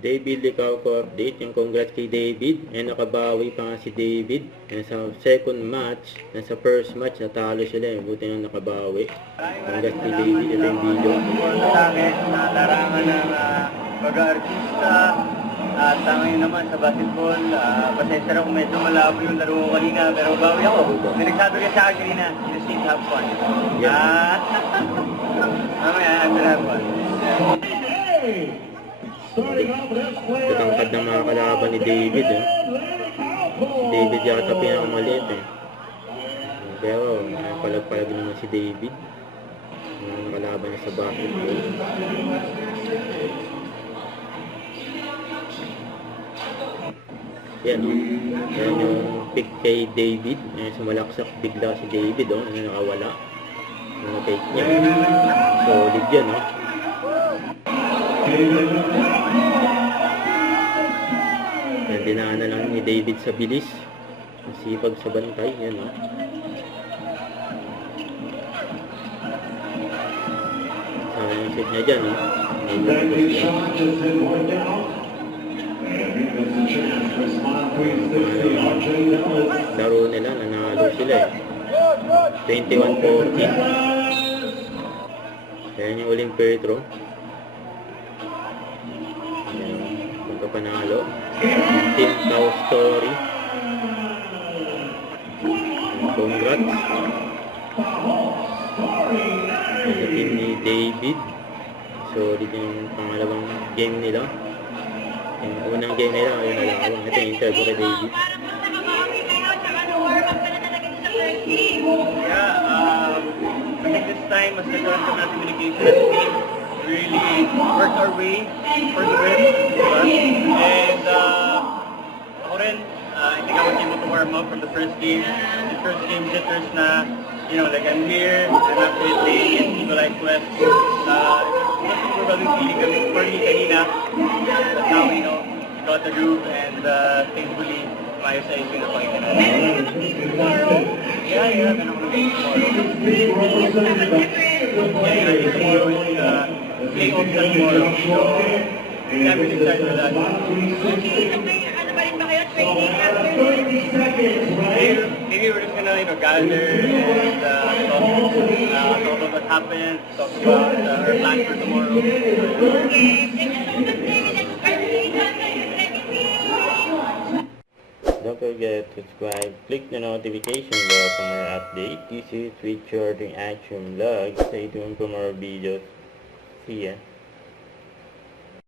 David Licauco update. Yung congrats kay David. And nakabawi pa nga si David. And sa second match, and sa first match, natalo sila. Buti na nakabawi. Congrats kay David. Ito yung video. Sa akin, sa larangan ng pag-aartista. At ngayon naman sa basketball, pasensya na kung medyo malabo yung laro ko kanina. Pero bawi ako. May nagsabi ka sa akin kanina, just need to have fun. Mamaya, I'm gonna have fun. Tatangkad ng mga kalaban ni David. David yata pinakamaliit Pero palag-palag naman si David. Yung kalaban niya sa basketball. Yan yan yung pick kay David. Sumalaksak bigla si David nakawala. Yung take niya. Solid yan Yan, dinaanan lang ni David sa bilis. Sipag sa bantay. Yan Sana yung set niya dyan laro nila, nanalo sila 21-14. Yan yung uling Petro. Panalo. Team Tao Story. Congrats. Sa team ni David. Solid yung pangalawang game nila. Yung unang game nila, yung nalawang. Ito yung interview kay David. I think this time, mas nagkaroon kami ng communication as a team. Really worked our way for the win. And ako rin, I think I was able to warm up from the first game. The first game jitters na, like I'm here, I'm not really in Eagle-Eyed Quest. Mas overwhelming feeling kami for me kanina. But now, we got the groove and thankfully, maayos sa isip na pakinggan natin. Yeah, meron ako ng tomorrow. Tomorrow is play off the tomorrow. So, I'm really excited for that. Maybe we're just gonna, gather and talk about what happened, talk about our plans for tomorrow. Don't forget to subscribe, click the notification bell for more updates. This is Richard Reaction Vlog. Stay tuned for more videos. See ya.